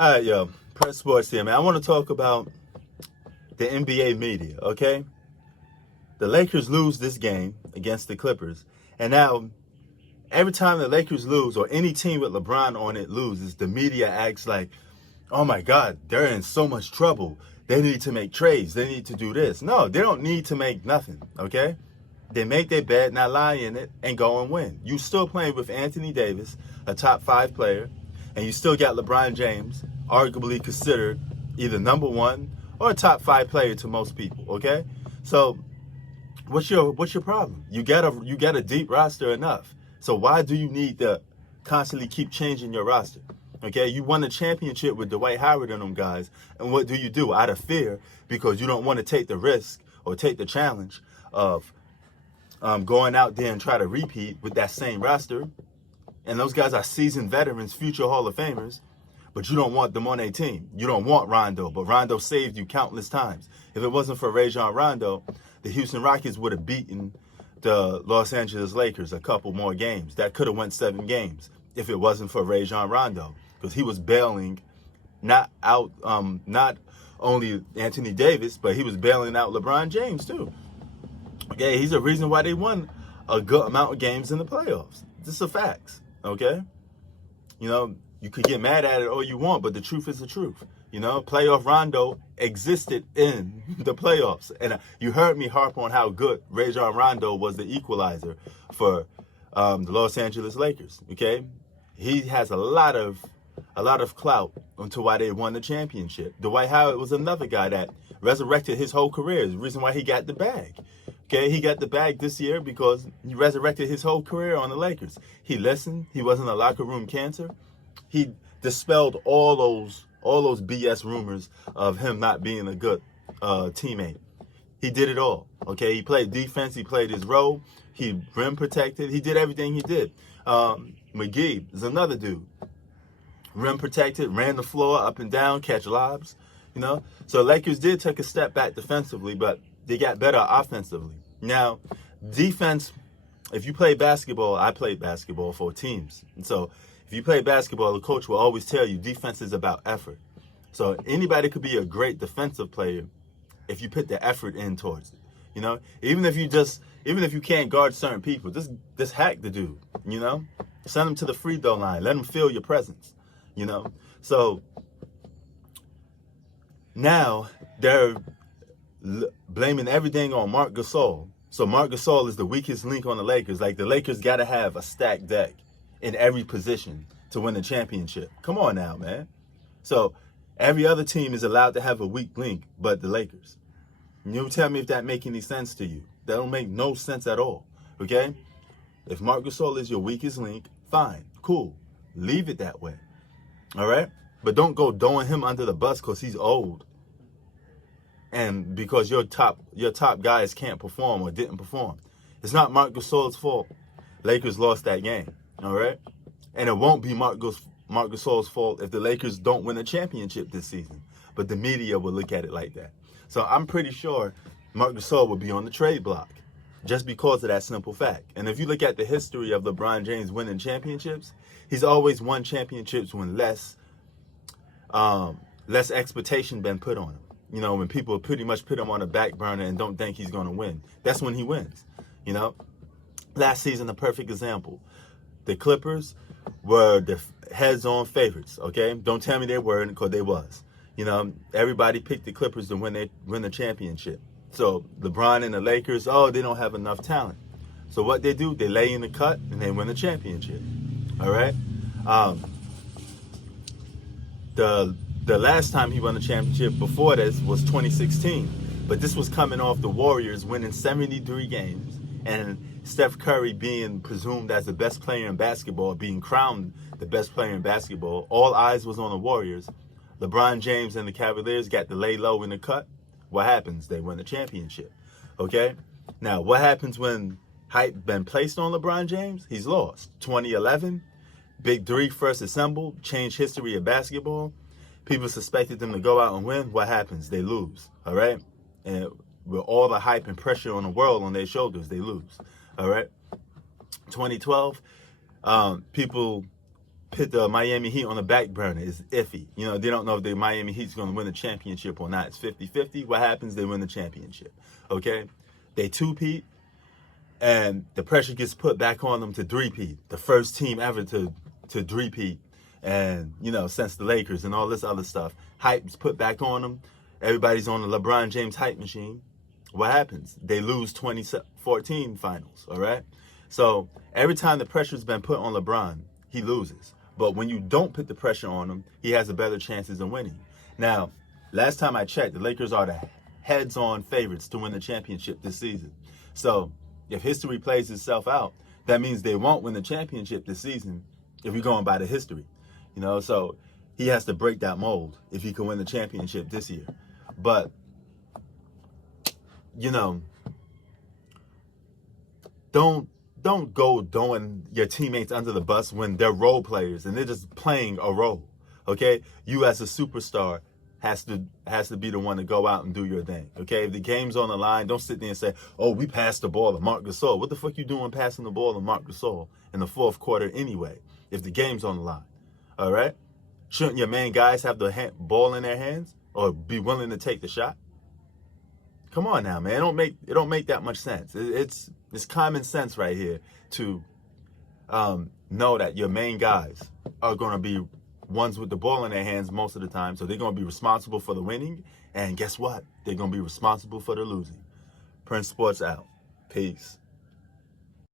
All right, yo, Press Sports here, man. I want to talk about the NBA media, okay? The Lakers lose this game against the Clippers, and now every time the Lakers lose or any team with LeBron on it loses, the media acts like, oh my God, they're in so much trouble. They need to make trades. They need to do this. No, they don't need to make nothing, okay? They make their bed, not lie in it, and go and win. You still playing with Anthony Davis, a top 5 player, and you still got LeBron James, arguably considered either number 1 or a top 5 player to most people, okay? So what's your problem? You got a deep roster enough. So why do you need to constantly keep changing your roster? Okay, you won a championship with Dwight Howard and them guys, and what do? Out of fear, because you don't want to take the risk or take the challenge of going out there and try to repeat with that same roster. And those guys are seasoned veterans, future Hall of Famers, but you don't want them on a team. You don't want Rondo, but Rondo saved you countless times. If it wasn't for Rajon Rondo, the Houston Rockets would have beaten the Los Angeles Lakers a couple more games. That could have went 7 games if it wasn't for Rajon Rondo, because he was bailing not only Anthony Davis, but he was bailing out LeBron James too. Okay, he's the reason why they won a good amount of games in the playoffs. This is a facts, okay? You know, you could get mad at it all you want, but the truth is the truth. You know, playoff Rondo existed in the playoffs. And you heard me harp on how good Rajon Rondo was the equalizer for the Los Angeles Lakers, okay? He has a lot of clout onto why they won the championship. Dwight Howard was another guy that resurrected his whole career. The reason why he got the bag. Okay, he got the bag this year because he resurrected his whole career on the Lakers. He listened. He wasn't a locker room cancer. He dispelled all those BS rumors of him not being a good teammate. He did it all. Okay, he played defense. He played his role. He rim protected. He did everything he did. McGee is another dude. Rim protected, ran the floor up and down, catch lobs. You know, so Lakers did take a step back defensively, but they got better offensively. Now, defense, if you play basketball, I played basketball for teams. And so if you play basketball, the coach will always tell you defense is about effort. So anybody could be a great defensive player if you put the effort in towards it. You know, even if you can't guard certain people, just hack the dude, you know? Send him to the free throw line. Let him feel your presence, you know? So now they're blaming everything on Marc Gasol. So Marc Gasol is the weakest link on the Lakers. Like, the Lakers got to have a stacked deck in every position to win the championship. Come on now, man. So every other team is allowed to have a weak link, but the Lakers. You tell me if that make any sense to you. That don't make no sense at all, okay? If Marc Gasol is your weakest link, fine, cool. Leave it that way, all right? But don't go throwing him under the bus because he's old and because your top guys can't perform or didn't perform. It's not Marc Gasol's fault. Lakers lost that game, all right? And it won't be Marc Gasol's fault if the Lakers don't win a championship this season. But the media will look at it like that. So I'm pretty sure Marc Gasol will be on the trade block just because of that simple fact. And if you look at the history of LeBron James winning championships, he's always won championships when less expectation been put on him. You know, when people pretty much put him on a back burner and don't think he's going to win. That's when he wins, you know. Last season, a perfect example. The Clippers were the heads-on favorites, okay? Don't tell me they weren't, because they was. You know, everybody picked the Clippers to win the championship. So LeBron and the Lakers, they don't have enough talent. So what they do, they lay in the cut and they win the championship, all right? The last time he won the championship before this was 2016. But this was coming off the Warriors winning 73 games and Steph Curry being presumed as the best player in basketball, being crowned the best player in basketball. All eyes was on the Warriors. LeBron James and the Cavaliers got to lay low in the cut. What happens? They win the championship. Okay? Now, what happens when hype been placed on LeBron James? He's lost. 2011, Big Three first assembled, changed history of basketball. People suspected them to go out and win. What happens? They lose. All right? And with all the hype and pressure on the world on their shoulders, they lose. All right? 2012, people put the Miami Heat on the back burner is iffy. You know, they don't know if the Miami Heat's going to win the championship or not. It's 50-50. What happens? They win the championship. Okay? They two-peat, and the pressure gets put back on them to three-peat. The first team ever to three-peat. And, you know, since the Lakers and all this other stuff. Hype's put back on them. Everybody's on the LeBron James hype machine. What happens? They lose 2014 finals, all right? So every time the pressure's been put on LeBron, he loses. But when you don't put the pressure on him, he has a better chances of winning. Now, last time I checked, the Lakers are the heads-on favorites to win the championship this season. So if history plays itself out, that means they won't win the championship this season if you're going by the history. You know, so he has to break that mold if he can win the championship this year. But, you know, don't go throwing your teammates under the bus when they're role players and they're just playing a role. Okay? You as a superstar has to be the one to go out and do your thing. Okay? If the game's on the line, don't sit there and say, "Oh, we passed the ball to Marc Gasol." What the fuck you doing passing the ball to Marc Gasol in the fourth quarter anyway, if the game's on the line? All right? Shouldn't your main guys have the ball in their hands or be willing to take the shot? Come on now, man. It don't make that much sense. It's common sense right here to know that your main guys are going to be ones with the ball in their hands most of the time. So they're going to be responsible for the winning. And guess what? They're going to be responsible for the losing. Prince Sports out. Peace.